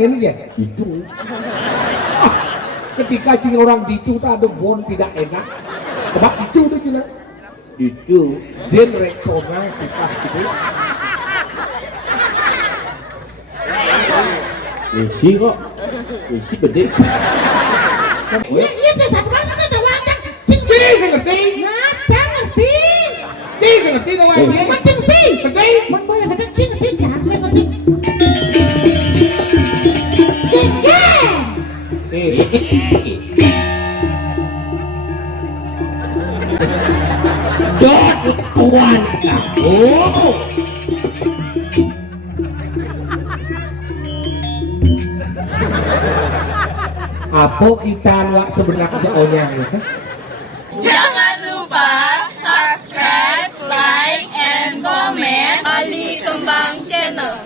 ini ya itu. Ketika cing orang itu tak ada bon tidak enak. Sebab itu tuh cina. Itu zen reksona sifat gitu. Isi kok, isi gede. Iya saya satu lagi ada wajah. Cing Saya ngerti. Ngajak ngerti. Saya ngerti dong ini. Macam ngerti. Ngerti. Mau boy ada cing ngerti kan saya ngerti. Dot tuan kamu. Apa kita luak sebenarnya onyang gitu? Jangan lupa subscribe, like, and comment Ali Kembang Channel.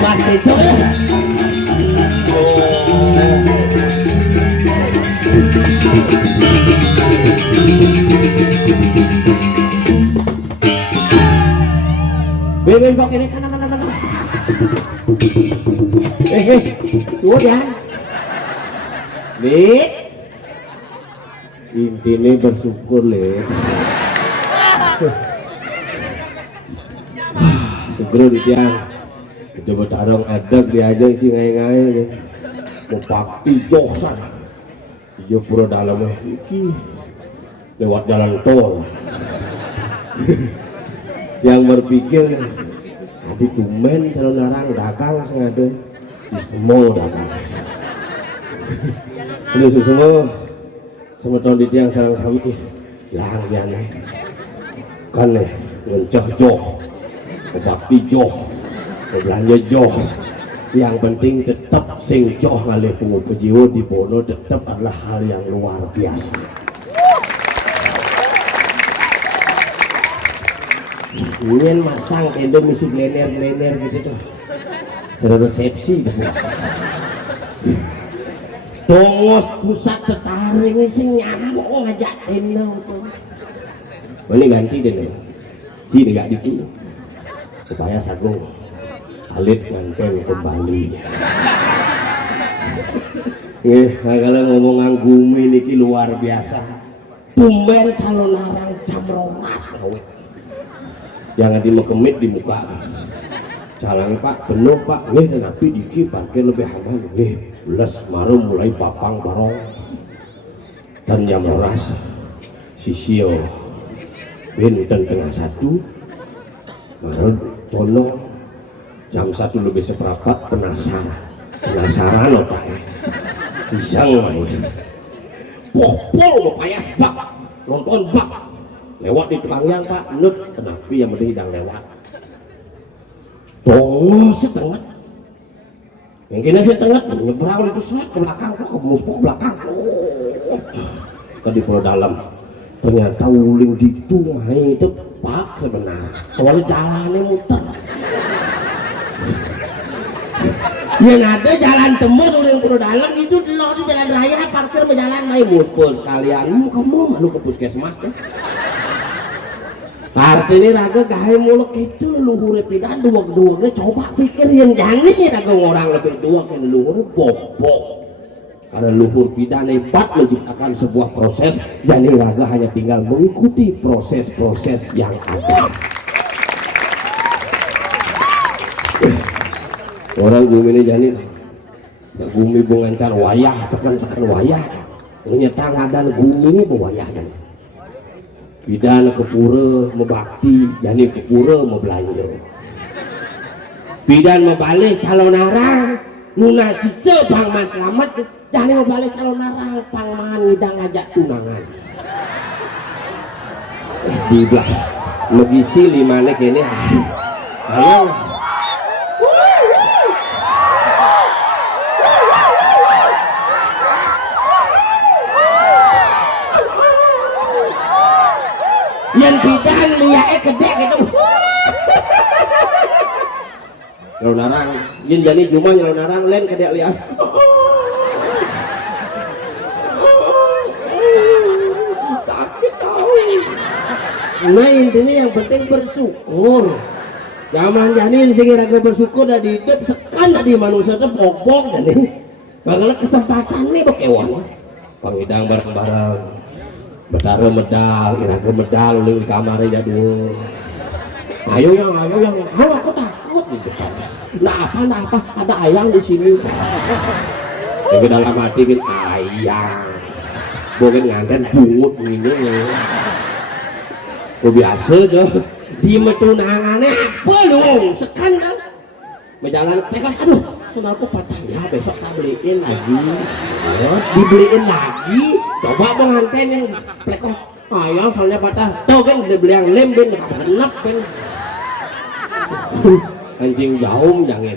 Mas itu. Bebe bok ini kanan. Suwun ya. Lik. Intine bersyukur, Lik. Segera ditiang. Coba tarung adab diajeng si ngai-ngai. Mau papi joksan. Iya pura dalamnya iki lewat jalan tol. Yang berpikir tapi tumen kalau narang dagang sengaja semua dagang. Ini semua tahun di tiang sarang sami lang yan kan ngencah joh bakti joh belanja joh yang penting tetap sing joh ngalih pejiwo di Bono tetap adalah hal yang luar biasa. Ingin masang endo musik lener gitu tuh resepsi tongos pusat tetaring sing nyambung ngajak endo tuh boleh ganti deh si gak gitu supaya sagung alit nganten kembali. Kalau ngomong Gumi niki luar biasa tumben calon larang jam 12 kawet jangan dimekemit di muka jalan Pak penuh Pak tapi diki parkir lebih aman belas marum mulai papang barong dan jam 12 sisio benten tengah 1 marum cono jam 1 lebih seperempat penasaran loh Pak pisang main pol payah Pak nonton Pak lewat di Pelangyang Pak nut tapi yang penting hidang lewat tongos setengah yang kena setengah nyebrang itu selat ke belakang kok ke belakang ke di pulau dalam ternyata uling gitu itu Pak sebenarnya soalnya jalannya muter ya ada jalan tembus uling pulau dalam itu lo di jalan raya parkir berjalan main muspul sekalian kamu malu ke puskesmas ya artinya raga gaya muluk itu leluhur pidan dua-duanya coba pikir yang jangan nih raga orang lebih dua ke leluhur bobok karena leluhur pidan hebat menciptakan sebuah proses jadi raga hanya tinggal mengikuti proses-proses yang ada. Orang Gumi ini jadi Gumi bungancar wayah sekan wayah nyetang adan Gumi ini bewayah kan bidan ke pura membakti jadi ke pura membelanja bidan membalik calon narang nuna sice pangman selamat jadi membalik calon narang pangman ngidang ngajak tunangan di belah megisi limane kene ayo yang bidan liake gede gitu kalau narang yin jadi cuma kalau narang len gede liak sakit tau nah intinya yang penting bersyukur zaman janin sehingga raga bersyukur dah di hidup sekan dah di manusia itu bobok jadi bakal kesempatan nih bekewan pangidang bareng-bareng Betara medal, iraga medal di kamarnya dulu. Ayo yang, aku takut di depan. Nah apa, ada ayang di sini. Yang dalam hati kan ayang, bukan nganten bungut ini. Biasa deh, di metunangannya apa dong, sekan kan? Berjalan tekan, aduh, sunalku patah ya, besok tak beliin lagi. Ya, dibeliin lagi. Coba pengantin yang plekos ayam soalnya patah tau kan udah beli yang lem ben genap ben anjing jaum jangan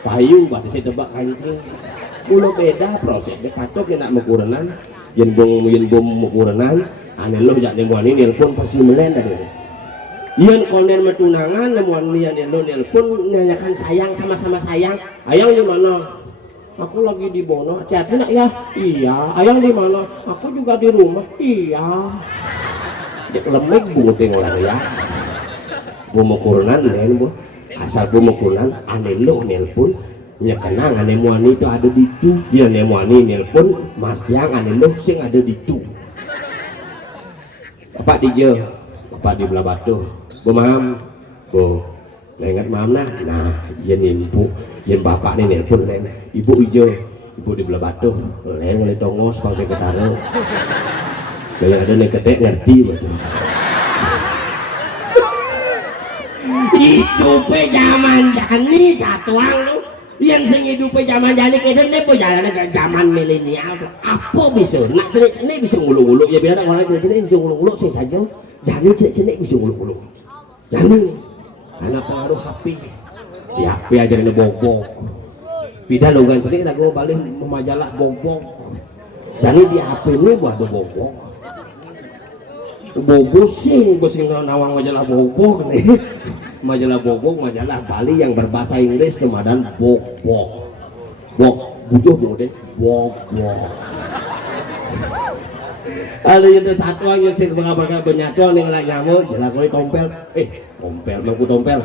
payu berarti saya tebak anjing mulu beda prosesnya patok yang nak menguranan yen bom menguranan aneh lo jak nemuan ini nelpon pasti melenda deh yen konen metunangan nemuan lian lo nelpon nanyakan sayang sama-sama sayang ayang di mana aku lagi di Bono, hati-hati nak ya? Iya. Ayang di mana? Aku juga di rumah. Iya. Dek lemek bunguting orang ya. Bumukurunan lain bu. Asal bumukurunan ane lo nelpon. Nya kenang ane muani itu ada di tu. Dia ane muani nelpon. Mas Tiang ane lo sing ada di tu. Bapak di je. Bapak di belah batu. Bu mam. Bu. Ingat mam nah. Nah, yen ibu. Yen bapak nih nelpon lain. Ibu ijo, ibu di belah batu, lain oleh tongos pakai ketara. Kalau ada nih ketek ngerti betul. Itu pe zaman jani satuang tuh, Yang sing hidupe zaman jalik itu nih po jalan ke zaman milenial. Apa bisa? Nak ini bisa nguluk-nguluk ya biar orang ini bisa nguluk-nguluk sih saja. Jangan cek bisa nguluk-nguluk. Jangan. Karena pengaruh HP. Di HP aja ini bobok. Bida logan celik aku balik memajalah bobok. Jadi di HP ini buat bobok. Bobok sing nawang majalah bobok nih. Majalah bobok, majalah Bali yang berbahasa Inggris kemudian bobok. Bok, butuh deh. Bobok. Ada yang satu yang sing bakal benyatu ning lak nyamuk, jelas kowe tompel. Tompel, mangku tompel.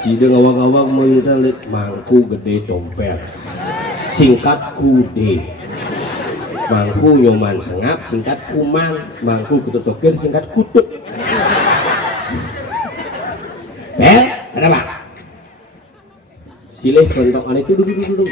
Sida ngawang-ngawang mau lihat mangku gede tompel. Singkat kude. Mangku nyoman sengap, singkat kuman. Mangku kutut sokir, singkat kutut. Ada apa? Silih bentokan itu duduk.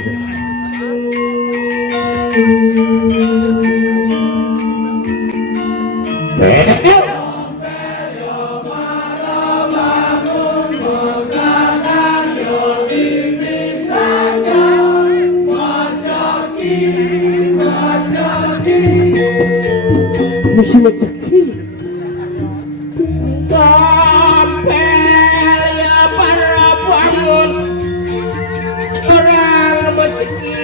Mesti rezeki. Tompel ya para bangun orang rezeki.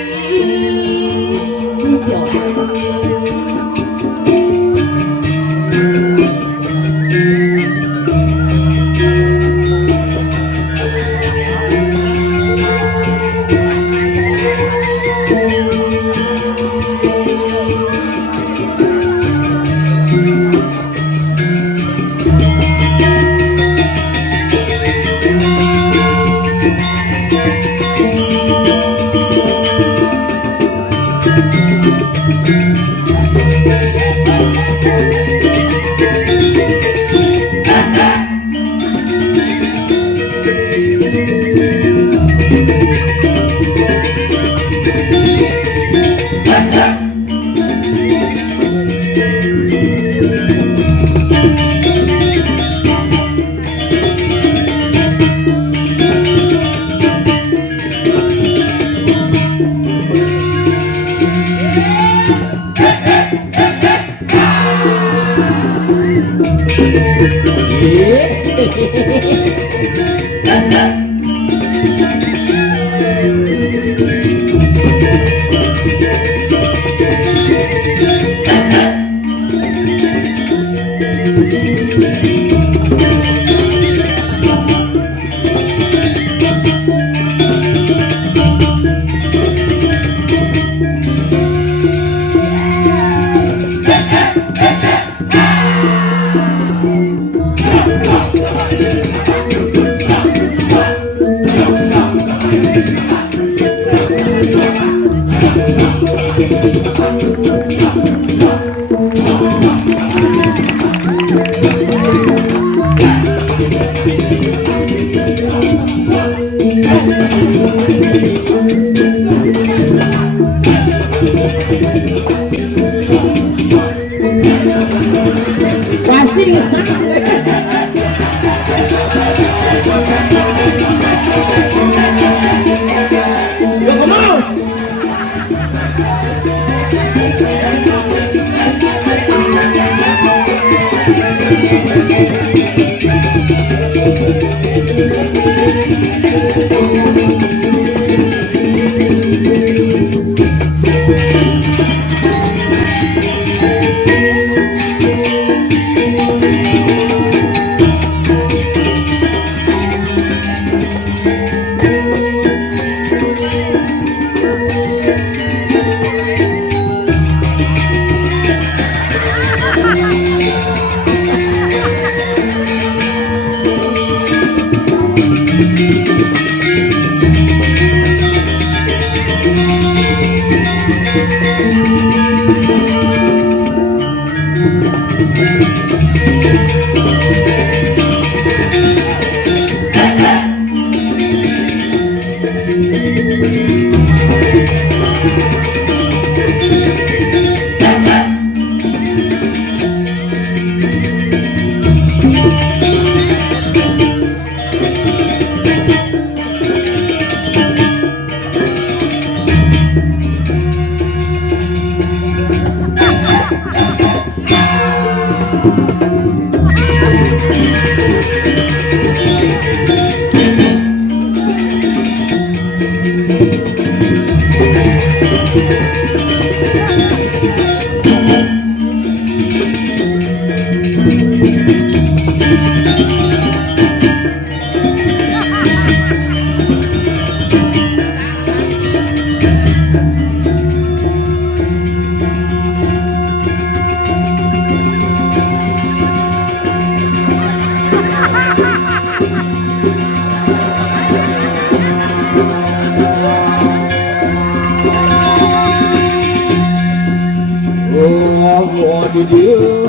semua di dia.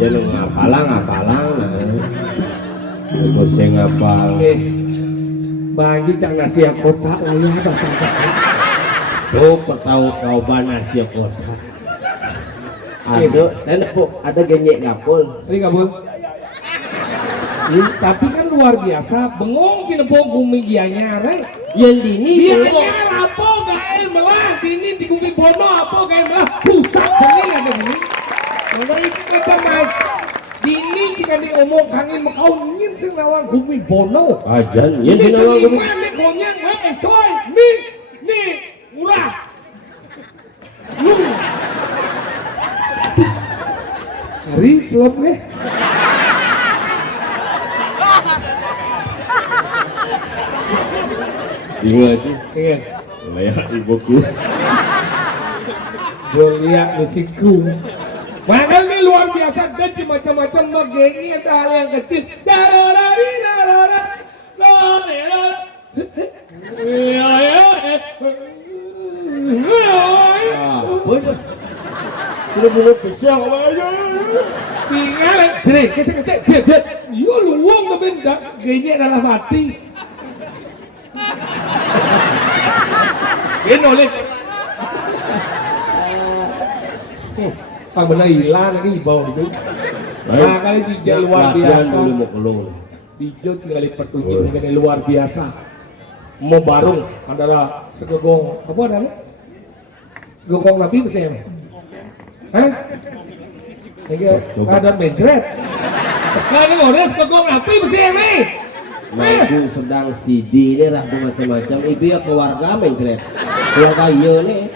Ya lu ngapalang nah. Itu saya ngapal. Bagi jangan nasi kota lah ya bahasa. Tuh tahu kau mana nasi kota. Ada genyek ngapul. Sering kabul. Tapi kan luar biasa, bengong kena bonggung gianya re. Yang dini Dia apa gael melah dini di Gumi Bono apa gael melah pusat seni ada ini. Mengenai kita mai dini jika diomong kangin makau ngin senawang Gumi Bono. Ajan yen senawang Gumi. Mana konyang coy ni murah. Hari selop nih. Ingat sih. Iya. Layak ibuku. Lihat musikku. Padahal ini luar biasa, gaji macam-macam bagengi ada hal yang kecil. Sudah bunuh pisang aja. Tinggal, sini, kecil-kecil, biar. Yo luang ngebenda, gengnya dalam hati. Ini oleh. Benar hilang lagi bau itu. Nah kali dijal luar biasa. Dijal tinggal petunjuk mengenai luar biasa. Mau barung adalah segogong apa namanya? Segogong nabi misalnya. Hah? Ada medret. Sekarang orang segogong nabi misalnya. Maju sedang CD ini rada macam-macam. Ibu ya keluarga mencret. Keluarga iya nih.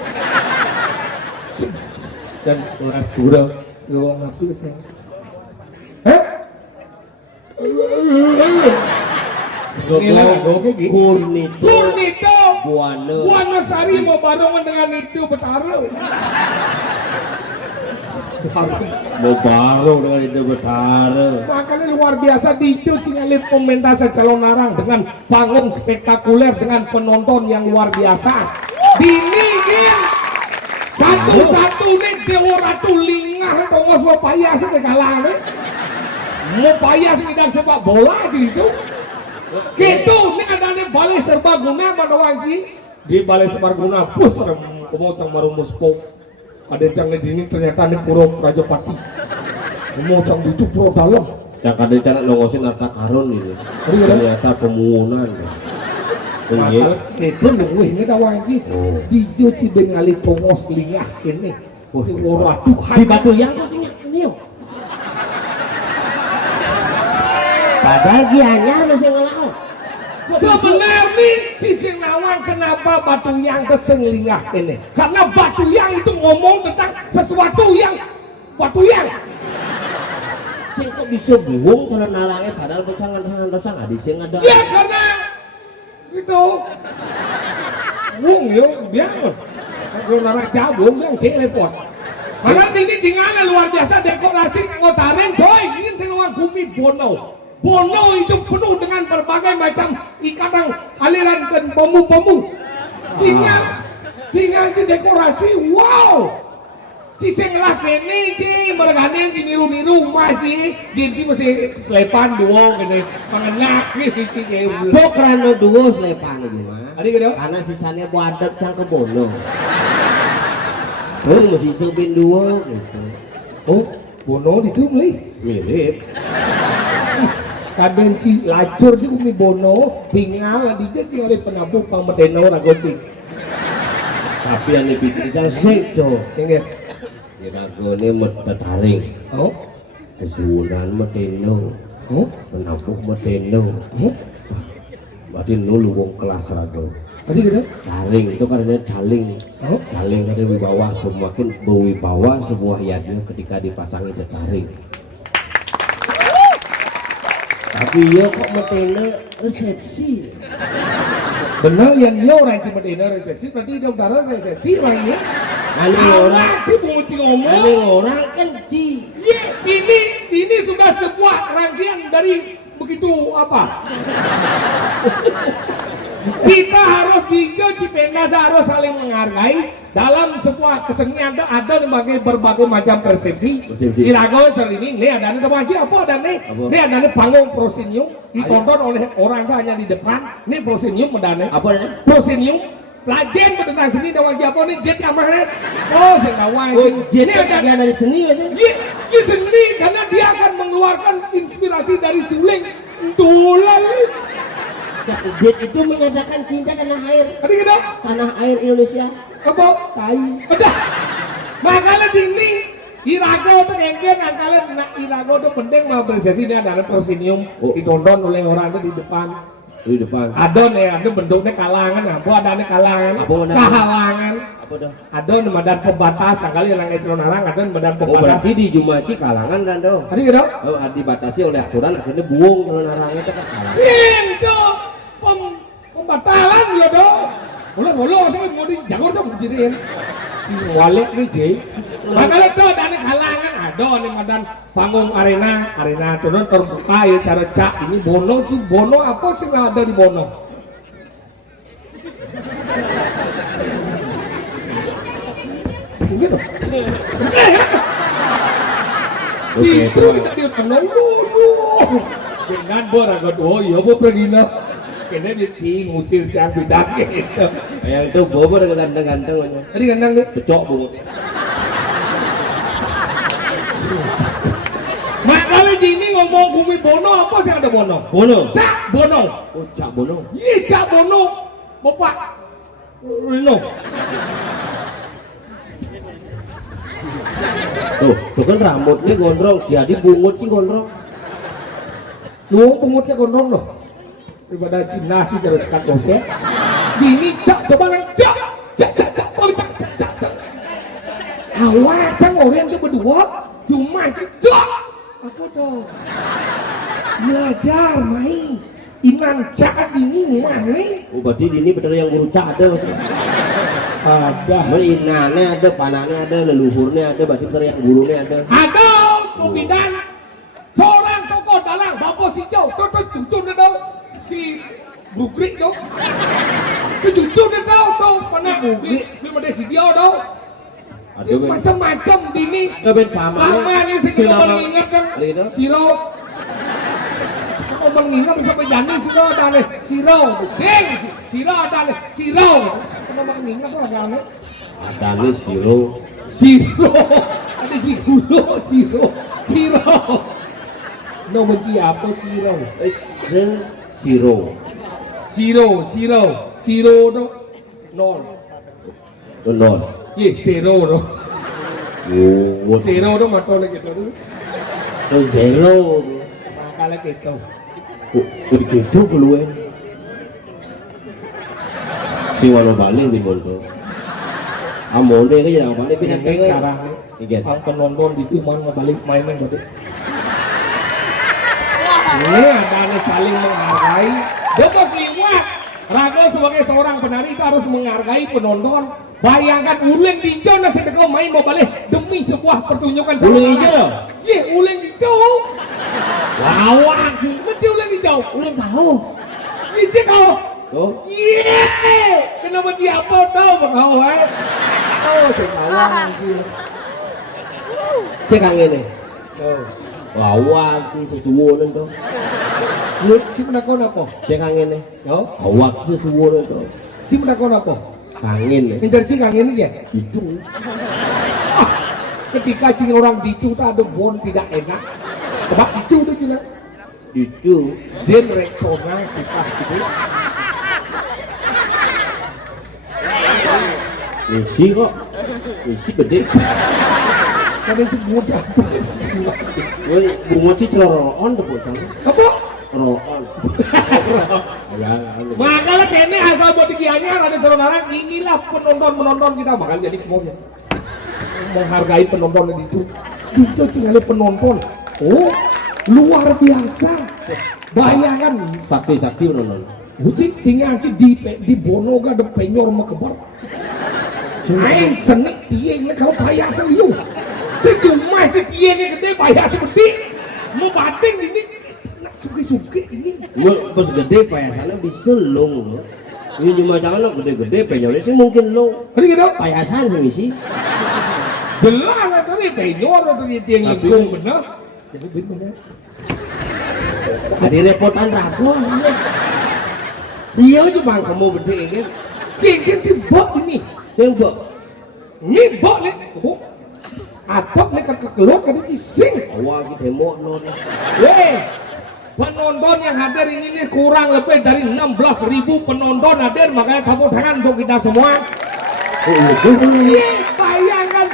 Dan kelas sudah segala ngaku saya. Hah? Kurnito. Buana Sari mau barengan dengan itu Betara. Mau bareng dengan itu Betara. Makanya luar biasa dicuci ngalip pementasan calon narang dengan panggung spektakuler dengan penonton yang luar biasa. Dinigin satu-satu nih Dewa Ratu Lingah tongos mau payas ke kalah nih. Mau payas bidang sepak bola gitu. Gitu nih ada nih balai serbaguna pada wajib di balai serbaguna pus kemotong baru muspo. Ada yang ini ternyata ini puro Rajapati. Kemotong itu puro dalam. Yang ada cara nongosin harta karun ini. Ternyata pemungunan. Itu gue ini tahu lagi dijo si bengali tongos lingah ini. Waduh, di batu yang kau ini. Padahal gianya masih ngelawan. Sebenarnya Cising Nawang kenapa batu yang kesenglingah ini? Karena batu yang itu ngomong tentang sesuatu yang batu yang. Sing kok bisa bingung cara narangnya padahal pecangan tangan dosa nggak dising ada. Ya karena itu wong yo biar kalau narang cabung yang cek repot. Malah ini tinggalnya luar biasa dekorasi ngotarin coy ingin senawang Gumi Bono. Bono itu penuh dengan berbagai macam ikatan aliran dan bambu-bambu. Tinggal si dekorasi, wow. Si sengelah kene, si mergane si niru-niru masih, jadi masih selepan dua gini, mengenak nih si kene. Pokrano dua selepan ini mah. Adi gitu? Karena sisanya buadak sang ke Bono. Oh masih sobin dua gitu. Oh, Bono itu beli. Mirip. Kadang si lacur di Gumi Bono tinggal dijadi oleh penabuh Pangmedeno Ragosi. Tapi yang dipikirkan sedo. Ingat? Rago ini tertarik. Oh, kesunan meteno menampuk meteno berarti lu wong kelas raga tadi gitu caling itu kan ada caling caling ada wibawa semakin berwibawa sebuah yadnya ketika dipasangi ke caling tapi ya kok meteno resepsi bener yang dia orang cuma dinner resepsi berarti dia utara resepsi orangnya Ani orang sih penguci ngomong Ani orang kan ci ya ini sudah sebuah rangkaian dari begitu apa kita harus di Cipendas harus saling menghargai dalam sebuah kesenian ada berbagai macam persepsi Irago ini ada apa ada ini ada panggung prosenium ditonton oleh orang hanya di depan ini prosenium mendane apa prosenium pelajen tentang seni dan wajib apa nih jet kamar oh saya nggak wajib ini ada dari seni ini seni karena dia akan mengeluarkan inspirasi dari suling tulal jet itu mengadakan cinta tanah air tadi gitu tanah air Indonesia apa tai udah makanya dini Irago itu ngengken angkala Irago itu penting mau apresiasi dia dalam prosenium ditonton oleh orang itu di depan adon ya itu bentuknya kalangan apa adanya kalangan kehalangan adon medan pembatas kali yang ngecelon narang adon medan pembatas berarti di Jumaci kalangan kan dong tadi gitu dibatasi oleh aturan akhirnya buang celon narangnya itu kan kalangan sing tuh pembatalan ya dong ulang saya mau di Jakarta berjirin walik nih Jay makanya tuh adanya kalangan adon yang medan panggung arena turun terbuka ya cara cak ini Bono apa sih nggak ada di Bono gitu itu kita diulang dengan beragat oh iya bu pergi nak kena dia ngusir cang bidak gitu yang itu bobo ganteng-ganteng tadi ganteng deh pecok bungut makanya gini ngomong bumi Bono apa sih ada Bono Cak Bono oh Cak Bono iya Cak Bono bapak Rino tuh kan rambutnya gondrong jadi bungut sih gondrong lu pengutnya gondrong loh daripada nasi terus kat dosen gini Cak coba kan Cak awak Cak orang itu berdua cuma Cak apa dong belajar main inan Cak ini mah nih berarti ini bener yang guru Cak ada inannya ada panahnya ada leluhurnya ada berarti bener yang gurunya ada pembinaan seorang tokoh dalang bapak si Jauh tuh cucun dong si Bugrik dong itu cucun dong tuh pernah Bugrik belum ada si Jauh dong macam-macam dini pamannya sih kita mengingat kan Siro aku mengingat sampai Jani Siro ada nih Siro ada nih Siro kita mengingat tuh ada nih Siro ada Siro no benci apa Siro Siro dong non ye zero dong zero dong matol gitu tuh zero makanya gitu gitu keluar si walau balik di Bondo amone kan jangan balik pindah ke sekarang ang penonton itu mau ngebalik main berarti ini ada saling menghargai Joko Sliwat Rago sebagai seorang penari itu harus menghargai penonton. Bayangkan uleng hijau nasi dekau main mau balik demi sebuah pertunjukan uleng hijau iya uleng hijau lawan sih macam uleng hijau uleng kau ini kau iya kenapa siapa tahu kau sekawan sih cekang ini lawan sih sesuatu tuh lu si menakon apa cekang ini awak sesuatu tuh si menakon apa kangen insersi kangen aja itu ketika cing orang itu tak ada bon tidak enak sebab itu tuh cina itu zen reksona sifat gitu misi kok misi gede Kada itu bocah. Woi, bunga sih celoroon tuh bocah. Apa? Roon. Ya, Makanya kene asal buat dikianya ada saudara inilah penonton kita bakal jadi kemonya. Menghargai penonton itu. Itu tinggal penonton. Oh, luar biasa. Bayangkan saksi nonton. Ucit tinggal di Bono ga de penyor mekebar. Main cenik tiengnya kalau payasan itu. Sejumlah si tiengnya gede payasan gede. Mau bating ini suki ini. Bos gede payasannya bisa long. Ini cuma jangan gede-gede penyornya sih mungkin long. Ini gitu. Payasan sih. Jelas tadi penyor tadi tieng itu benar. Jadi benar. Ada repotan ragu. Dia aja bang kamu gede kan? Tieng si bok ini. Coba. Ini bok nih. Atap nih kekeluar kan si sing. Awal kita mau non. Penonton yang hadir ini kurang lebih dari 16.000 penonton hadir, makanya tepuk tangan untuk kita semua. Bayangkan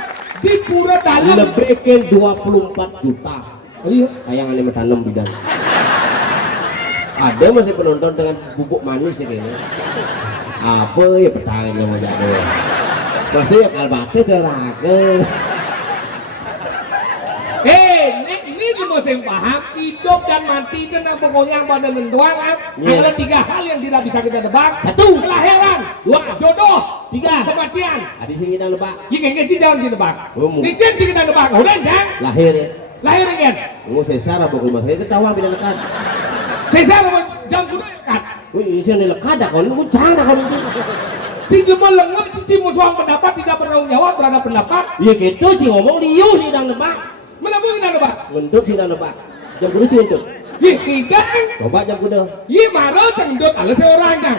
di pura dalam lebih ke 24 juta. Iya. Tayangan 56 bidang. Ada masih penonton dengan bubuk manis ini. Apa ya pertanyaan yang mau jatuh? Masih ya kalbate cerake. Ini mesti paham, hidup dan mati itu yang pokoknya pada tentuan. Ada 3 hal yang tidak bisa kita tebak. 1. Kelahiran, 2. Jodoh, 3. kematian. Ada sini kita lebak. Ini tidak bisa tebak. Umum. Ini kita tebak. Udah kan? Lahir ya. Lahir kan? Mau sesar apa rumah saya ketawa bila lekat. Saya jam kuda lekat. Wih, ini sini lekat dah kau ini muncang dah kau ini. Si cuma lengkap, si musuh pendapat tidak pernah jawab terhadap pendapat. Iya gitu sih ngomong liu sih dan lebak. Mana boleh nak lebak? Ngendut sih dan lebak. Jam kuda sih itu. Tidak. Coba jam kuda. Marah cendut ala seorang kan.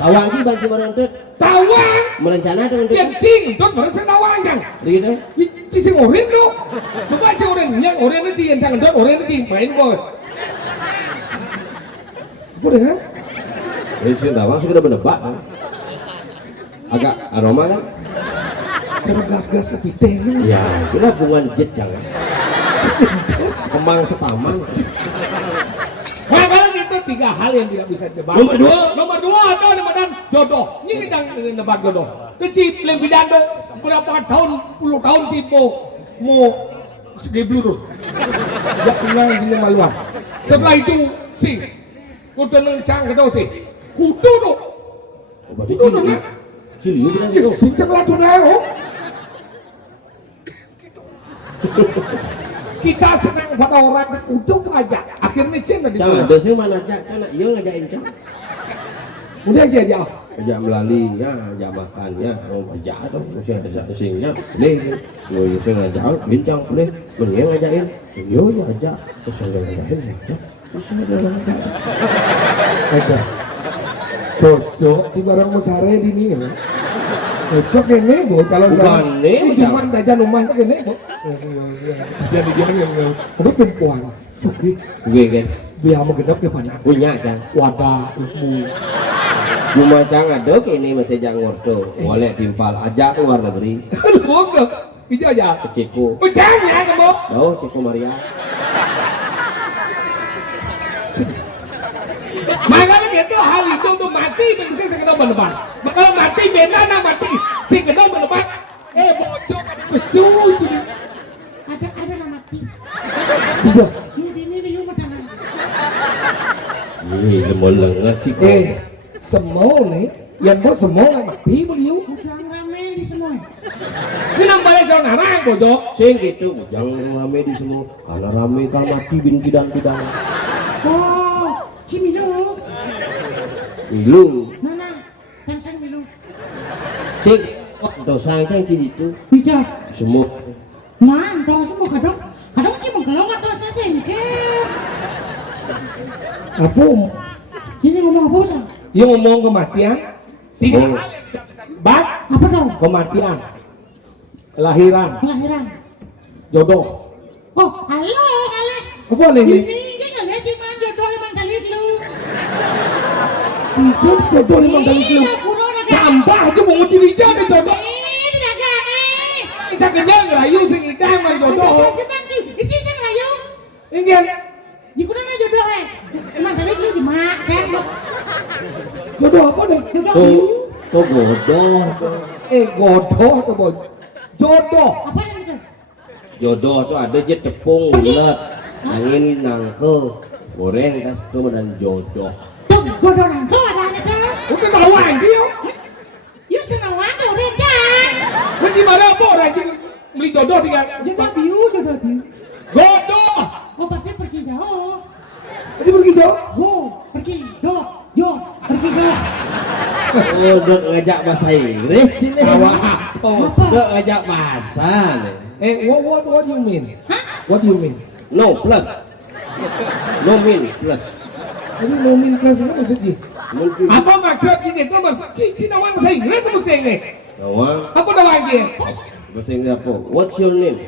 Tawang sih bantu menuntut. Tawang. Merencana dengan itu. Yang cindut baru senawang kan. Gitu. Si sing orang tu. Bukan si orang yang orang itu yang cendut orang itu main bos. Boleh kan? Si tawang sudah menebak kan. Agak aroma kan? Cara gas-gas sepiteng. Ya, kita bunga jet jangan. Kembang setaman. Nah, kalau itu 3 hal yang tidak bisa ditebak. Nomor 2 ada dan jodoh. Ini kita nebak jodoh. Kecil lebih dando berapa tahun, puluh tahun sih mau segi blur. Ya pulang di maluan. Setelah itu sih kudu nencang kedua sih. Kudu tuh. Berarti cili. Cili kita gitu. Sing lah tuh dah. Kita senang pada orang untuk aja. Akhirnya cinta di Jangan ada sih mana aja, karena iya ngajakin cang. Udah aja. Ajak melalui ya, ajak makan ya, mau ajak dong, mesti ajak kesini ya, boleh. Gue itu ngajak, bincang boleh, boleh ngajakin, yo ya ajak, terus saya ngajakin ajak, terus saya ngajak. Ada. Cocok si barang musare di ini ya. Cocok ini bu, kalau bukan nih, cuma dajan rumah ini bu. Jadi yang apa perempuan, suki, gue kan, biar mau gedap ke mana? punya cang. Wadah, ibu. Cuma cang ada ini masih jangan ngorto, boleh timpal ajak luar negeri. Bukan, itu aja. Ke Ceko, Jangan kamu. tahu Ceko Maria. Makanya gitu hal itu tuh mati dan bisa sekedar menebak. Kalau mati beda nak mati, sekedar menebak. Bocok kesu jadi. Ada nama mati. Iya. Ini yuk mana? Ini semua lengah Ceko. Semua nih, yang bos semua nggak mati beliau. Udah rame di semua. Ini nang balik sama narang bocok. Sing gitu, jangan rame di semua, karena rame kalau mati bin bidang-bidang. Oh, Cimilu. Milu, Mana? Kan saya milu. sing, dosa yang itu Bija. semua. Man, dong semua kadang. Kadang cuma kalau nggak tahu tak sengket. Apa? Ini ngomong apa sih? Yang ngomong kematian, 3 Oh. hal yang tidak bisa ditebak. Apa dong? Kematian, kelahiran, Kelahiran. jodoh. Oh, halo, kali. Apa nih? Ini nggak lihat di mana jodoh emang kali lu. Jodoh 5 kali itu. Iya, kuno naga. Tambah aja mau ciri-ciri ada jodoh. Ini naga. cak kenyang rayu sing idang mah jodoh. Kenang ki, isi sing rayu. Ingin Jikunan aja jodoh emang dari lu di mak kan. jodoh apa deh? Jodoh Kok lu. kok bodoh. Godoh tuh boy. Jodoh. Apa itu? Jodoh tuh ada aja tepung bulat. Angin nangke goreng tas itu dan jodoh. Tuh jodoh nangko ada itu. Udah tahu aja yo. Yuk senang wanda udah kan. Nanti mana apa orang beli jodoh dengan Jodoh biu, jodoh biu. jodoh. Oh tapi pergi jauh. Nanti pergi jauh. Go, pergi, do, pergi go. Oh, dok ngajak bahasa Inggris sini. Awak. Apa? Dok ngajak bahasa nih. What do you mean? What do you mean? No plus. No min plus. Jadi no mean kelas itu maksudnya? Mungkin. Apa maksud ini? Itu maksud Cina bahasa Inggris apa bahasa Inggris? Nawang. Apa lagi? Bahasa Inggris apa? What's your name?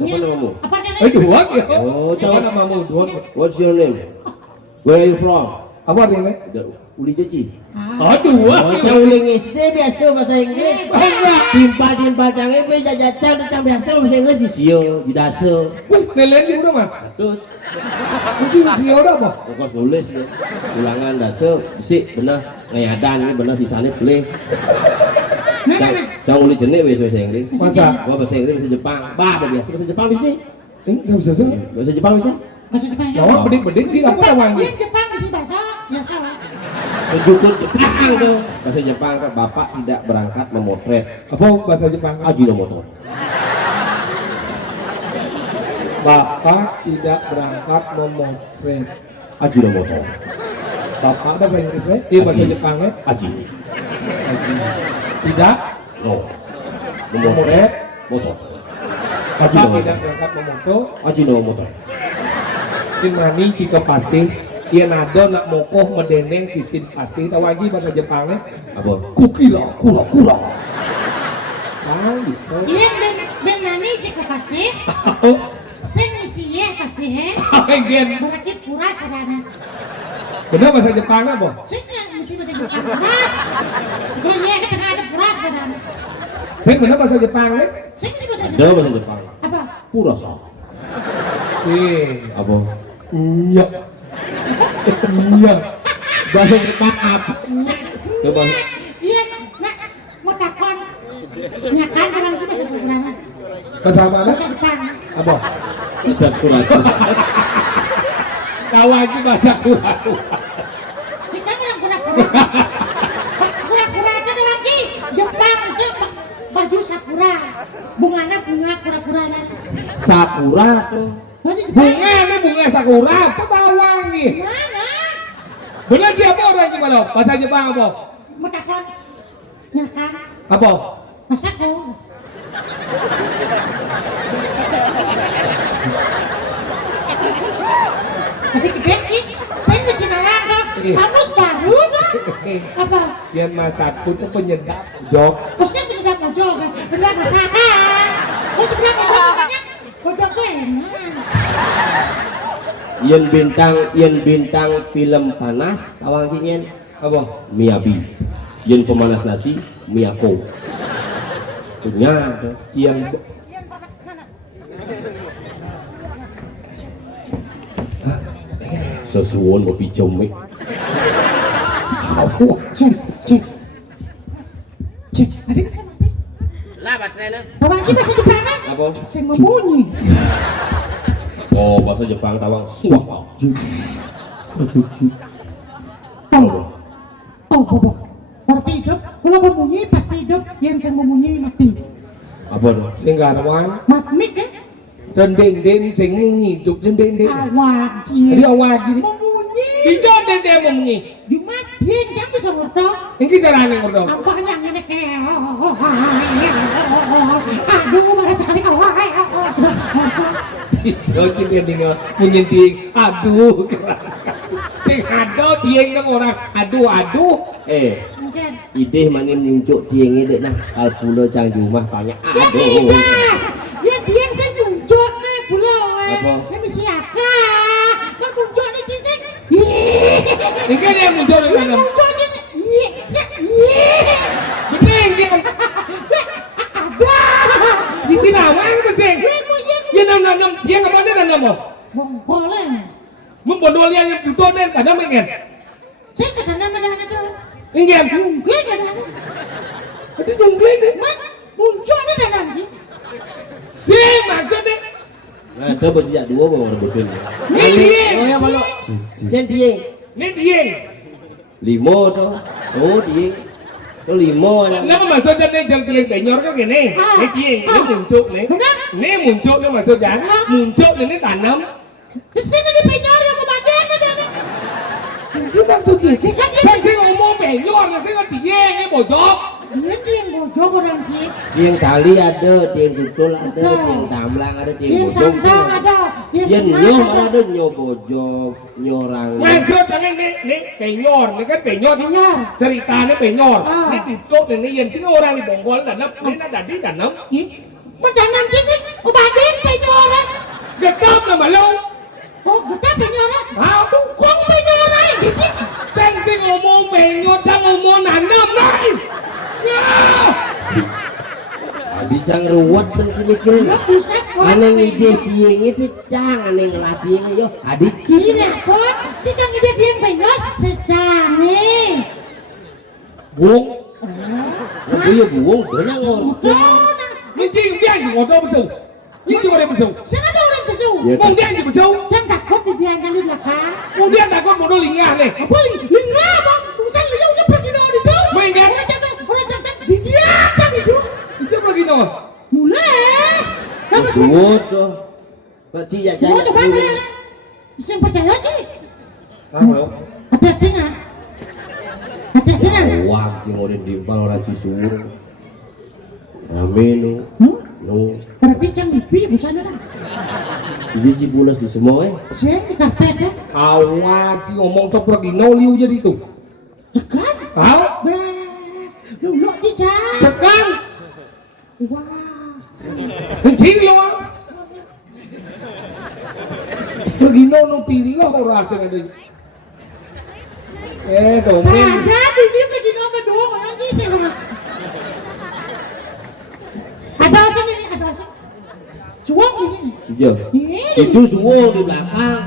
Apa namamu? Apa dia? Dua ya? Oh, Apa tahu. namamu? Dua. What's your name? Where are you from? Apa ini? Uli Cici. Dua. Oh, jauh uling SD biasa bahasa Inggris. Timpal canggih be jajan tentang biasa bahasa Inggris di sio, di daso. Wih, nelen di mana mah? Terus Mungkin si udah apa? pokok nulis ya. Ulangan daso, bisik bener ngayadan ini bener sisanya boleh. Jauh uli jenik bahasa Inggris. Masa? Gua bahasa Inggris bahasa Jepang. Bah, biasa bahasa Jepang bisa. Ini bisa. Bahasa Jepang bisa. Bahasa Jepang ya? Jawab beding sih apa namanya? Iya Jepang isi bahasa, ya salah. Tunjukkan Jepang tuh. Bahasa Jepang kan bapak tidak berangkat memotret Apa bahasa Jepang? Ajinomoto. Bapak tidak berangkat memotret. Ajinomoto. Bapak bahasa Inggrisnya? Bahasa Jepangnya? Aji. Tidak No. memotret. Moto. Bapak tidak berangkat memoto. Ajinomoto. Imani jika pasih ia nado nak mokoh mendeneng sisin pasih tahu lagi bahasa Jepangnya Apa? kukira kura bisa Iya ben nani jika kasih, sing isi ye kasih he. Gen Berarti pura sadana. benar bahasa Jepangnya boh Sing mesti bahasa Jepang puras. Kalau ye kan ada puras sadana. saya benar bahasa Jepangnya Sing sih bahasa Ada Jepang. bahasa Jepang. Apa? Purasa. Apa? iya Bahasa Jepang apa? Coba. Iya, nak mau takon. Nyakan orang itu bahasa Jepang. bahasa mana Bahasa Jepang. apa Bahasa Purasa. tahu lagi bahasa kura Jika orang pura-pura. Pura-pura itu ada lagi. Jepang itu baju sakura. Bunganya bunga pura-puranya. Sakura tuh. Jadi Jepang. bunga sakura apa tahu lagi Mana? benar siapa orang gimana bahasa Jepang apa Mau takon. Nyakan. apa Masako. Tapi gede nih, saya ke Cinawang dong. Kamus baru dong. Apa? yang masaku itu penyedap jok Kosnya tidak pojok, tidak masakan. Oh, tidak pojok namanya. Pojok tuh enak. Yen bintang film panas awang kingen apa Miyabi. Yen pemanas nasi Miyako. Punya tuh. yang Sesuon mau picomik. Cek, cek. Cek, ada bisa mati. Lah baterainya. Bawa kita sih Jepang. Apa? Saya membunyi. Oh, bahasa Jepang tawang suaka. Oh, oh, bobo. Berarti hidup, kalau membunyi pasti hidup. Yang saya membunyi mati. Apa tuh? singgarwan Matmik kan? den sing ngidup den Awak, jadi cie. awak gini Membunyi. tidak den mengi Dimatiin, jangan bisa ngedok. ini caranya ngordong Tampaknya ini kayak aduh marah sekali itu kita tinggal menyenting aduh sing aduh dia yang orang aduh mungkin Ide mana muncul tiang ini nah kalau pulau cang rumah banyak. siapa tidak ya dia yang saya muncul nih pulau Apa? ini siapa kan muncul nih sih ini kan yang muncul yang dengan muncul nih bener kan ada di sini Bongkolan. Membodol yang dudonen kada mengen. Saya kadang ada. Ingen. Mungkin ada. Itu jungkling deh. Muncul ada nanti. Si maksudnya. Nah, itu bersejak dua mau rebutin. Ini Oh ya malu. Jen dia. Ini dia. Limo tuh. Oh dia. Tuh limo ya. Kenapa maksudnya nih jangkling penyor kan gini? Ini dia. Ini muncul nih. Ini muncul nih maksudnya. Muncul ini tanam. Kesini di penyor yang memandang ada nih. Itu maksudnya. Saya ngomong penyor, saya nggak dia ini bojok. Dia yang bojok orang kita. Yang tali ada, yang tutul ada, yang damlang ada, yang Yang bojong sandang ada. yang nyom ada, nyom bojong, nyorang. Maksudnya nih penyor, ini kan penyor. Penyor. Ceritanya penyor. Ah. Ini tidur ini yang sih orang di bonggol tanam, ini ada di tanam. Mendanam sih, ubadin penyoran. Getap nama lo. Oh, kita penyoran. Hah? Dukung penyoran. Saya sih ngomong penyor, saya ngomong nanam lain. Ya. Bicang ruwet dan kini-kini. Ya, pusat. Aneh ide pieng itu cang, aneh ngelatih yo. Adik Cina kok, cidang ide dia penyor. Secangin. Buông. Aku ya buang banyak orang. Ini sih dia yang ngotot besar. Ini juga ada besar. Saya ada orang besu. Ya, Mau dia yang besar. Saya takut dibiarkan di belakang. Mau dia takut mau lingah nih. Apa lingga bang? Saya lihat dia pergi dari itu. Main kan? Orang jantan dibiarkan itu. Itu lagi no. Mulai. Apa sih? Buat tuh. Pak Ci ya Mau coba jangan. dia. Saya percaya sih. Tahu. Hati-hati nggak? Hati-hati nggak? Wah, yang orang dimpal orang Cisur. Amin. Berarti jangan lebih busanya kan? Ini Cibulas di semua. Saya di karpet ya. Awak si ngomong tuh pergi no liu jadi itu. Cekan. Tahu? Bes. Luluk cicak. Sekarang. Wah. Kencing lo. Pergi no pilih lo kau rasa ada. Tuh men. Ada dia pergi nomor dua orang ini sih orang. Ada asing ini, ada asing. Cuang ini. Iya. Ini. Itu semua di belakang.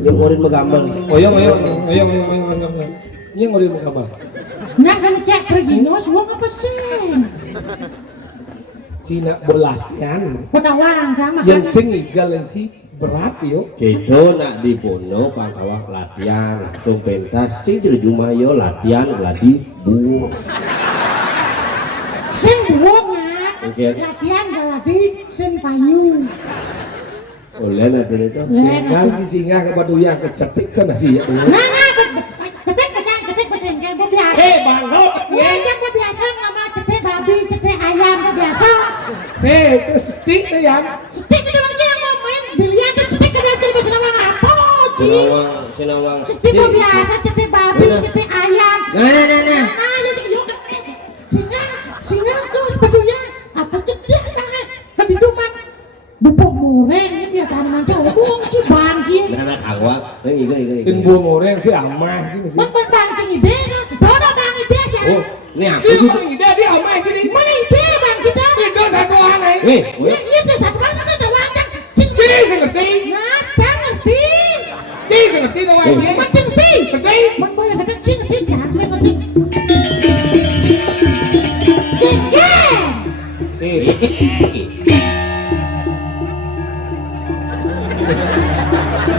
Yang orang menggambar. Oyong. Ini yang mau kabar. Nak kena cek pergi no, semua apa sih? Cina berlatihan. Penawang sama. Yang sing igal yang si berat yo. Kita nak dibono pangkawak latihan langsung pentas sing di rumah yo latihan lagi buang. Sing buang Oke. latihan galadi sing payu. Oleh nanti itu. Dengan si singa kepada yang kecetik kan sih ya. Cetek pesengkel biasa. Bangau. Ya kan biasa nama cetek babi, cetek ayam biasa. Itu stik tuh yang. Cetek itu lagi yang mau main biliar tuh cetek ada terus nama apa? Senawang. Cetek biasa, cetek babi, cetek ayam. Nah. Singa tuh pedunya apa cetek tangan kebiduman. Bubuk mureng ini biasa manca buang sih bangki. Anak awak, ini. Timbul moreng si amah sih mesti. Bangking ide, dodo bang ide aja. Oh, ini apa Dia itu? paling ide dia amah gini. Mana ide bang kita? Itu satu aneh. Weh, Ya iya saya satu orang saya ada wajah. Ini sing ngerti. Nah, jangan ngerti. Ini sing ngerti dong dia. Macam ngerti. Ngerti. Membayar ada sih ngerti kan saya ngerti.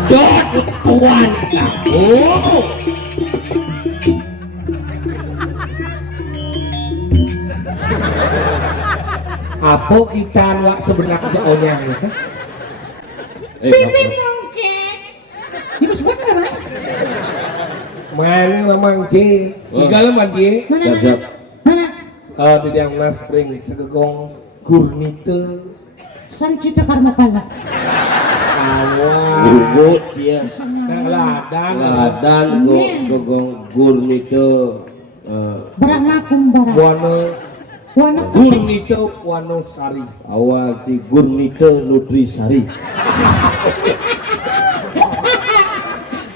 Dot tuan kamu. Apa kita wak sebenarnya onyang ya kan? Pipi mungkin. Ini sebut apa? Mana lamang ci? Tiga lamang ci. Siap. Mana? Di yang mas ring segegong gurnite. Sancita Karmapala. Awal. Gugut ya. Nang ladan. Ladan gogong gurnito. Beranakum barang. Buana Wana gurnite Wanosari. Awal si gurnito Nutrisari.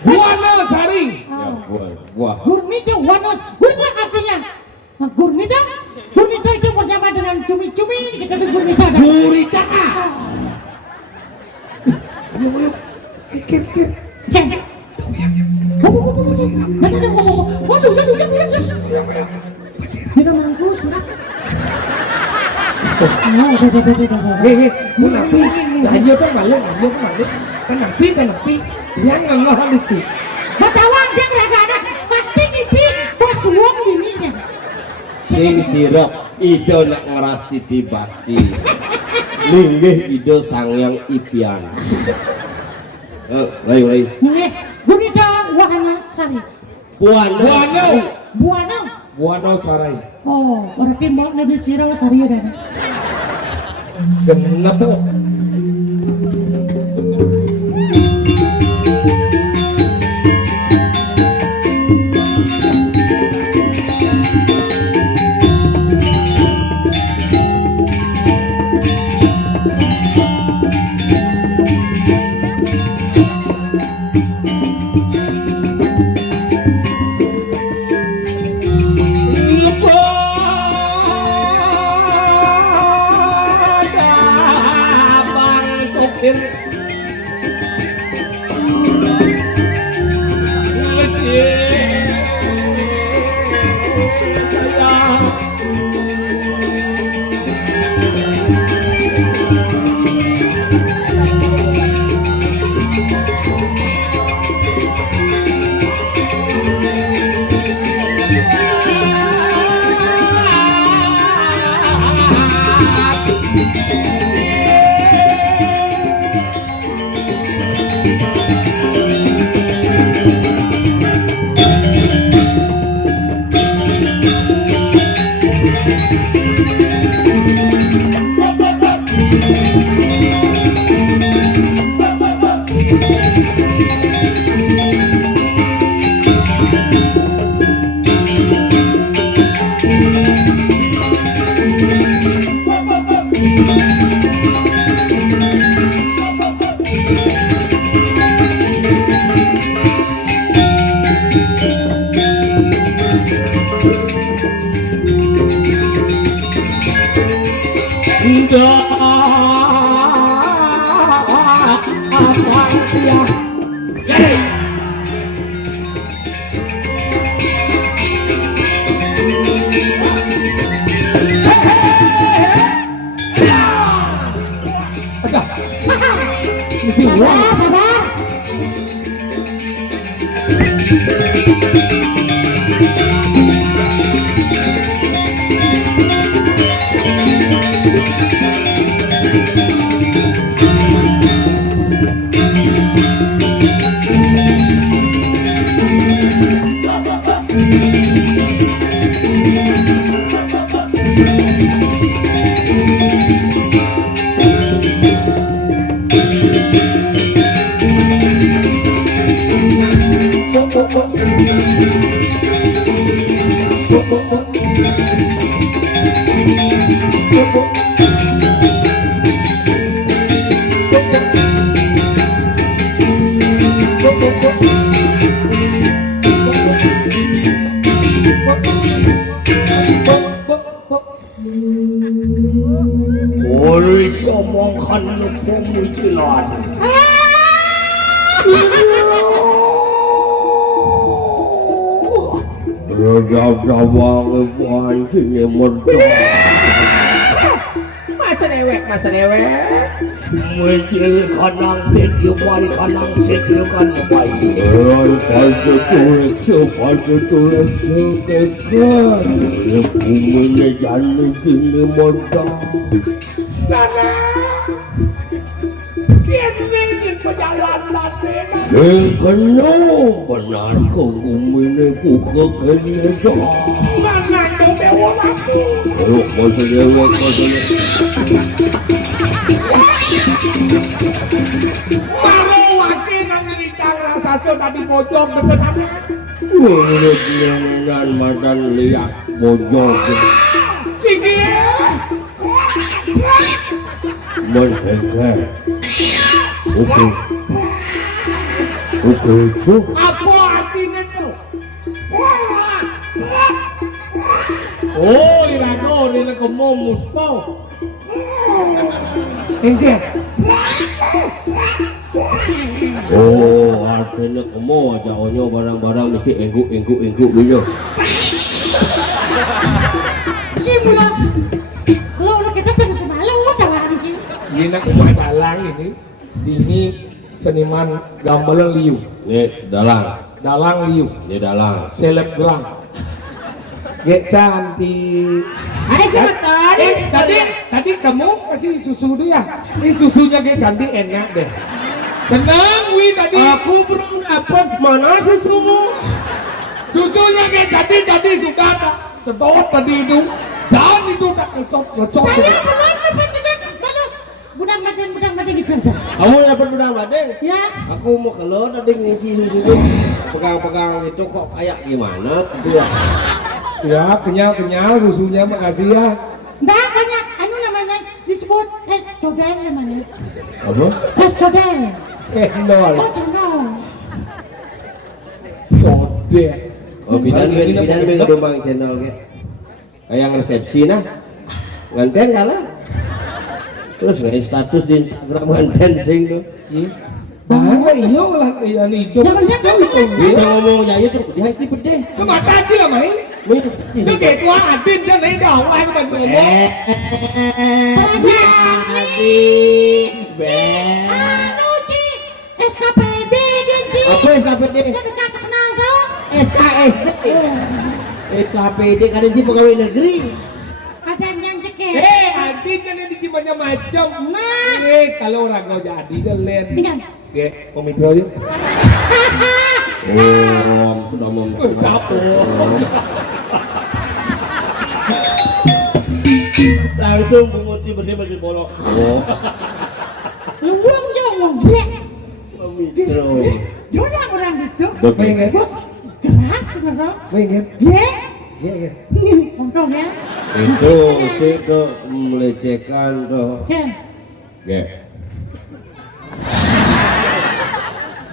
Wanosari. Ya buah. Gurnida wanos. Gurnida artinya. Gurnida itu bersama dengan cumi-cumi. Kita di gurnida. Gurita. Ayo. Kir. Waduh, kita mangkus ya. Kenapa? Lanjut kan balik. Kenapa? Dia nggak itu. Batawan dia nggak ada. Pasti ini bos uang ininya. Sing sirok ido nak ngeras titibati. Linggih ido sangyang ipian. Layu. Nih, gurida wahana sari. Buano sarai. Oh, berarti mau nabi sirah sari udah. Genep. Sabar. Oi, somongkan pemujian. Raga-raga buan kini merdeka. Masa dewek. Mujil kanang video wali kanang setiu kan bayi. Pakai sekekan. Bumi jani kini merdeka. Nana, kian nengin perjalanan dena. Sing kena benar ke bumi ni buka kena dah. Mana kau dewa aku? Kalau masa dewek Mau lagi nang cerita rasa sudah di pojok deketannya. Urut dengan madan liat bojong. Sini. Mendekat. Oke itu. Apa artinya itu? Oh, irano, ini kamu musto. Engke. Oh, artinya kamu aja onyo barang-barang di si enggu gitu. Si mula. Lo kita pengen semalam mau dalang gitu. Ini nak rumah dalang ini seniman gamelan liu, Ini dalang liu, ini dalang. selebgram. Gak cantik. Ada sebentar. Tadi kamu kasih susu dia. Ini susunya gak cantik enak deh. Senang wi tadi. Aku belum dapat mana susumu. Susunya gak cantik tadi sudah tak sedot tadi itu. Jangan itu tak lecok. Saya belum dapat tidak. Budang badan gitu aja. Kamu dapat udang badeng? Ya. Aku mau keluar tadi ngisi susunya. Pegang-pegang itu kok kayak gimana? Gitu ya. Ya kenyal susunya makasih ya. Enggak banyak. Anu namanya disebut es codel namanya. Apa? Es codel. Nol. Oh cendol. Code. Oh, bidan pengen domang channel ke. Kayak resepsi nah. Nganten kalah. Terus nge status di Instagram nganten sing tuh. Bahwa iya lah ini hidup. Yang penting kamu Dia ngomong nyanyi tuh di hati pedih. Cái mặt ta chứ là mấy. Chứ kể qua hạt tin cho lấy đầu ai mà ngồi mốt. Anu Ci, SKPD Genci. Apa SKPD? Saya dekat kenal dong. SKSD. SKPD kadang sih pegawai negeri. Ada yang cekek. Hạt tin cho nên đi banyak macam. Nah. Kalau orang kau jadi dah len. Iya. Oke, komikro aja. Oh, sudah mau. Sapo. Langsung menguci bersih bolong. Oh, Luwung jong dia. Komikro. Jodoh orang itu. Pengen. Bos keras bener. Pengen. Ye. Iya. Untung ya. Itu sih tuh melecehkan tuh. Ken. Ge.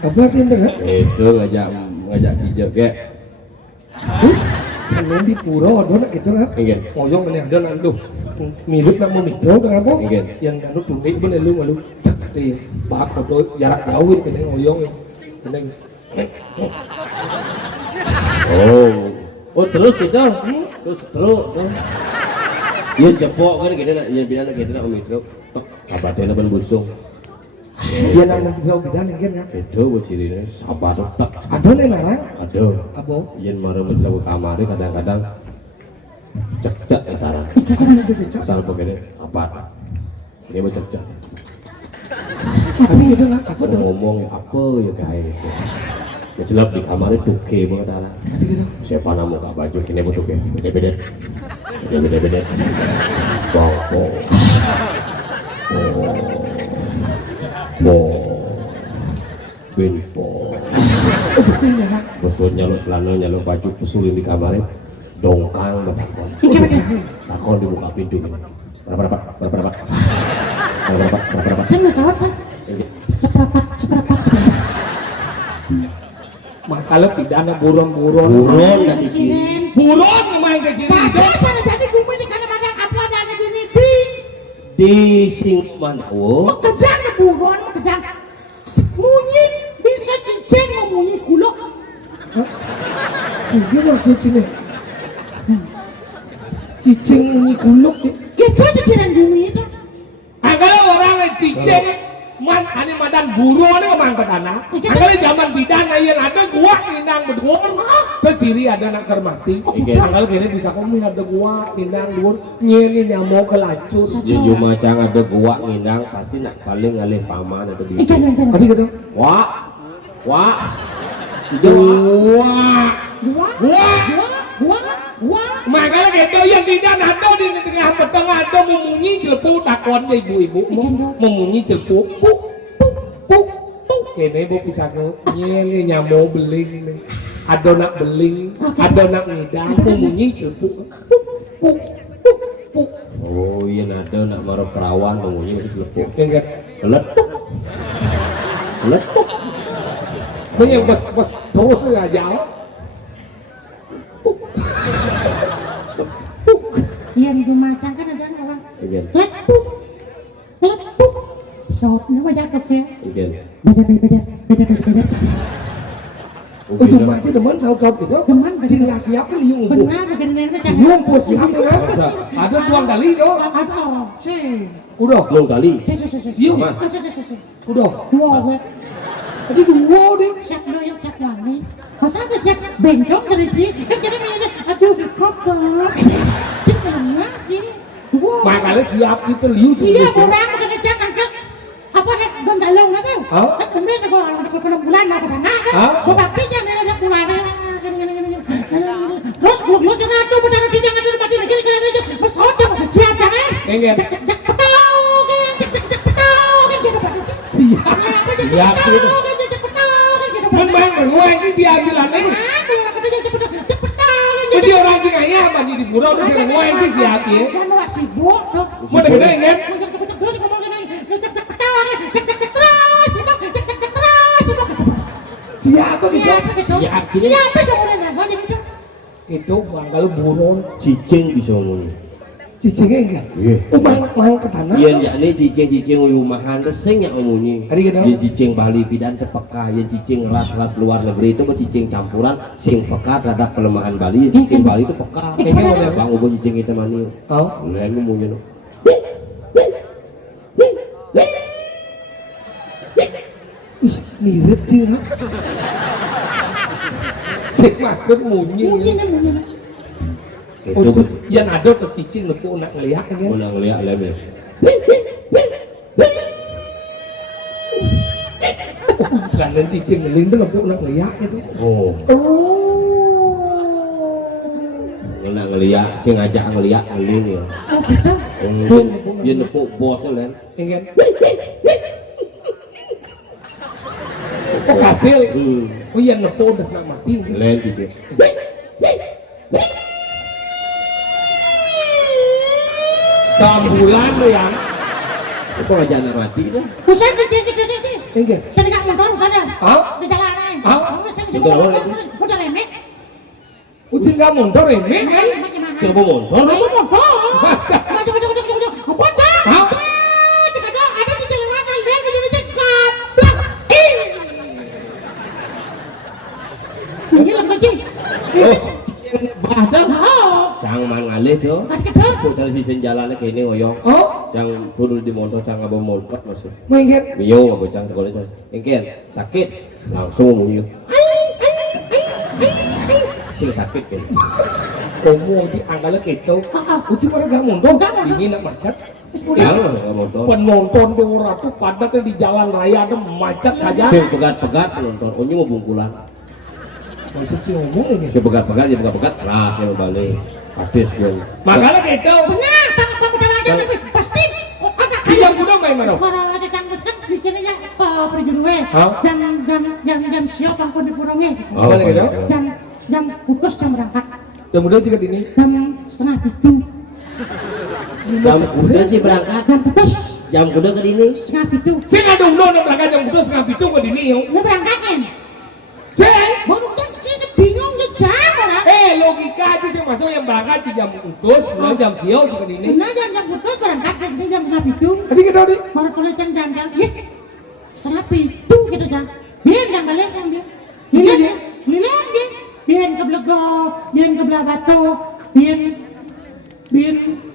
Apa dia dengar? Itu ngajak hijau ge. Main di pura ada nak gitu lah. Iya. Oyong ini ada nak lu. Mirip nak mau mikro kenapa? Iya. Yang anu tunduk pun lu malu. Tak kata bak foto jarak jauh ini kena oyong ini. Kena. Oh terus gitu. Terus. Iya cepok kan kita nak, iya bilang kita nak mikro. Tok kabarnya ban busung. Dia nak mau bidan kan ya. Itu bocilnya sabar tak. Ada nih larang. Aduh. Apa? Yen marah mencelau kamar kadang-kadang cek sekarang. Apa bisa cecak? Asal begini apa? Dia mau cek. Tapi itu lah. Apa Aku dong? ngomong apa ya guys. Mencelap di kamar itu tuke banget darah. Siapa nama muka baju ini pun tuke. Beda-beda. Bongko. Binpo. Bosnya nyaluk celana nyaluk baju pesulin di kamarnya dongkang bertakon. Takon di buka pintu gini. Berapa? Saya nggak salah Pak. Seperempat. Makanya pidana buron-buron. Buron dari sini. Cinen. Buron main ke sini. Bapak sana jadi gue ini karena ada apa ada di niti. Di Singman. Oh, Mau kejang buron, mau kejang. Munyi bisa cincin mau munyi kulok. Dia maksud sini. Cicing ini kuluk. Gitu aja ciran bumi itu. Kalau orang yang cicing man ane madan buron ini kemang ke tanah. Kalau zaman bidan aja ada gua indang berdua. Keciri ada nak kermati. Kalau kini bisa kami ada gua indang dua. Nyeni nyamuk kelacur. di Jumacang ada gua ngindang pasti nak paling ngalih paman atau di. Ikan. Tadi gitu. Wah. Wah. Makanya gitu yang tidak ada di tengah petang ada memunyi celepuk takon ibu-ibu memunyi celepuk puk. Kene bu bisa nyele nyamuk beling nih. Ada nak beling, ada nak ngidang memunyi celepuk puk. Oh iya ada nak marah perawan ngomongnya masih telepon. Enggak. Let. Banyak bos terus aja. Iya di rumah kan ada orang. Iya. Lepuk. pesawat ini mah jatuh ya. Mungkin. Beda. Oh cuma aja demen saut-saut gitu. Demen, Cing lah siapa liung bu? Benar, benar macam. Liung po siapa ya? Ada tuang kali do. Aduh, sih. Udah. Belum kali. Siung. Mas. Udah. Dua, gue. Tadi dua deh. Siap dulu yang siap wangi. Masa aku siap bencong dari sini? Kan jadi ini, aduh, kotor. Kita lemah sih. Wow. Makanya siap kita liu tuh. Iya, orang kena jangan ke apa nih gondalong itu. Hah? Kan kemudian aku kena bulan mau ke sana kan. Hah? Bapak jangan ada bulan. Terus gua kena tuh benar tidak ada mati lagi aja. Pesawat yang siap kan? Enggak. Siap gitu. Memang berluang ini si Agilan ini. Jadi orang jinganya apa jadi buruk terus yang mau ini si Agi. Jangan lah sibuk. Mau dengerin kan? Terus ngomong gini. Siapa bisa? Siapa sebenarnya? Itu manggal buron. Cicing bisa ngomong. Cicingnya enggak? Iya. Mang ke tanah. Iya yakni cicing uyumahan reseng yang ngomongnya. Hari kenapa? Yang cicing Bali pidan tepeka, yang cicing ras-ras luar negeri itu cicing campuran sing peka terhadap kelemahan Bali. Cicing Bali itu peka. Bang ubo cicing itu mani. Oh. Lain ngomongnya no. Ih, mirip dia. Sik maksud munyi. Itu Oh, yang ada ke cicing lepu nak ngeliat kan? mau ngeliat lagi. Dan cicing ngeling itu lepu nak ngeliat itu. Oh, nak ngeliat, sing ngajak ngeliat ngeling ya. Dia nepuk bosnya lain. Ingin. Kok hasil? Oh iya lepu udah nak mati. Lain gitu. Bulan lo yang. Kok ngajak anak mati dah? Usah kecil. Ingin. Tadi nggak motor sana. Hah? Di jalan lain. Hah? Udah remek. Ucing nggak mundur ini kan? Coba motor. Masa? Bocah. Hah? Ada di jalan lain. Lihat di jalan cekap. Gila kecil. Oh, badan. Oh. Cang mangalih tuh. Kedua. Putar sisen jalannya kayak ini ngoyong. Oh, Cang turun di motor, cang abang motor masuk. mengingat. Mio apa cang tekonya cang. Engken sakit langsung ngomong yuk. Sing sakit kan. Ngomong di angkala gitu. Ucing orang nggak mundur. Dingin nak macet. Jangan nggak motor. Penonton di orang tuh padatnya di jalan raya ada macet saja. Sing pegat-pegat nonton. Onyo mau bungkulan. Maksud sih ngomong ini. Sing pegat-pegat ya pegat-pegat keras ya balik. Hadis gue. Makanya gitu. Benar, kamu udah aja pasti. Anak Si yang muda main mana? para aja canggus kan bikinnya perjuruwe. Hah? Jam siap ampun di purongnya. Oh, Boleh, boleh. dong? Jam putus jam berangkat. Yang muda juga ini. Jam setengah itu. Jam kuda sih berangkat. Jam putus Jam kuda ke sini. setengah itu. Saya nggak dong dong berangkat yang muda setengah itu ke ini yuk. Lu berangkatnya? Saya. Baru kan sih bingung ya jangan lah. Logika aja sih masuk yang berangkat di jam putus, kemudian jam siau juga ini. Benar jam putus berangkat di jam setengah itu. Tadi kita di. Baru kalau jam setengah itu kita jangan. Biar jangan balik yang dia. Biar dia. Biar ke Blego, biar ke Belah Batu, biar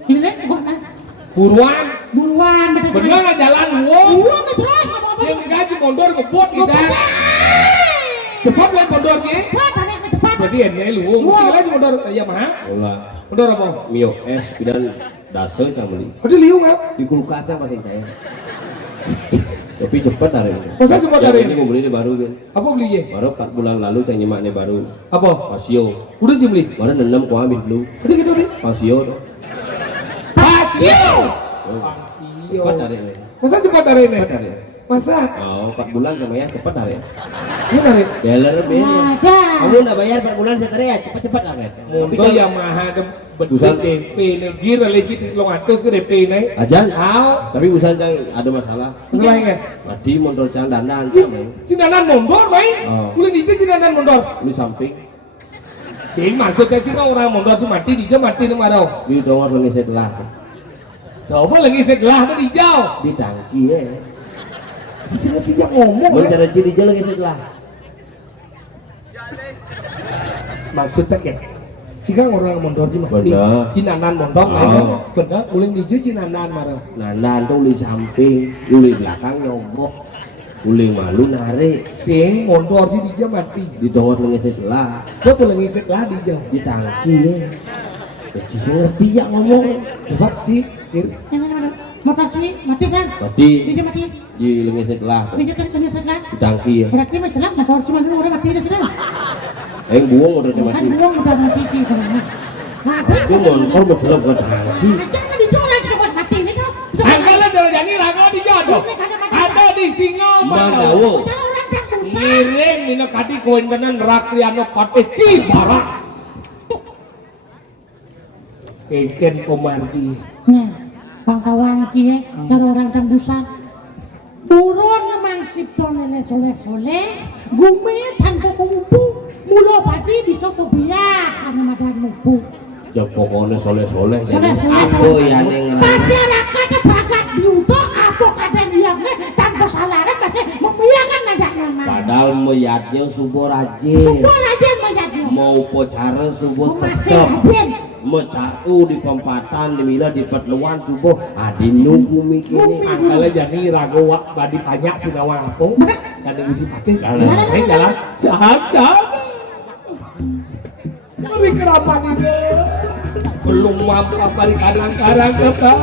lihat kok kan. Buruan. Buruan Bener lah jalan wow. Buruan terus apa Yang digaji mondor ngebut kita. Cepat lah mondornya. Buat tarik ke depan. Berarti ini lu. Mesti lagi mondor ya mah. Enggak. Mondor apa? Mio es dan dasar cang beli. Berarti liu nggak? Di kulkasnya masih cair. Tapi cepat hari ini. Masa cepat hari Yang ini? ini mau beli ini baru kan. Apa belinya? Baru 4 bulan lalu cang nyemaknya baru. Apa? Pasio. Udah sih beli. Baru 6 ku ambil dulu. Tadi kita di. Pasio tuh. Pasio. Oh, Pasio. cepat hari ini. Masa cepat hari ini? Cepat hari ini. Masa? Oh, 4 bulan sama ya cepat hari ini. Ini hari. Dealer beli. Ada. Kamu udah bayar 4 bulan setara ya cepat-cepat lah kan. Mondor yang mahal ada bentuk DP nih. Gira legit lo ngatus ke DP nih. Ajan. Tahu? Tapi usaha cang ada masalah. Masalahnya. Mati motor cang dandan cang. Cinanan mondor main. Oh. Mulai itu cinanan mondor. Ini samping. Sing maksudnya sih orang mondor tuh mati di mati nih marau. Di dongor lagi setelah. Coba lagi setelah tuh hijau. Di tangki ya. Sini tidak ngomong. Mencari ciri jalan setelah. Maksud sakit. Jika orang mondor di mati, Bener. cinanan mondor, Oh. bener, uling hijau cinanan marah. Nanan tuh di samping, uli belakang nyogok, uli malu narik, Sing mondor sih dia mati. di tower lengan setelah, Kau tuh lagi setelah di jauh. di tangki ya. Kecil sih ngerti ya ngomong. Coba sih, Motor sini mati kan? Tadi Dia mati. di lengan setelah, Dia setelah. di tangki ya. Berarti mah jelas motor cuma dulu udah mati di sini mah. Buang udah Kan mati. buang udah mati gitu. Aku motor mau film ke tangki. Aja kan di dorong juga mati ini tuh. angkala jalan jadi raga di jodoh. Ada di singo Mana mana? wo? Cara orang cak dosa. Ngiring dina kati koin tenan rakyano kate ki barak. Keken komardi. Nah, pangkawan kie, cara orang cak dosa. Burun memang sipto nenek soleh-soleh, gumit tanpa kumpu, mulo padi bisa sobiak karena madan mubu. Ya pokoknya soleh-soleh. Soleh-soleh. Apa ya neng Masyarakat bagat diutuh, apa kadang diamnya tanpa salaran kasih membiarkan ngajak nama. Padahal meyatnya subuh rajin. Semua rajin mayatnya. Mau pocara subuh Masih tetap. rajin. Mecaku di pempatan, di mila di petluan subuh. Adi nunggu mikirnya. Angkala jadi raga wak badi banyak sinawa apa? Kan usi pakai. Jalan. Jalan. Sahab. Mari kerapan ini. Belum mampu apa di kadang-kadang kepas.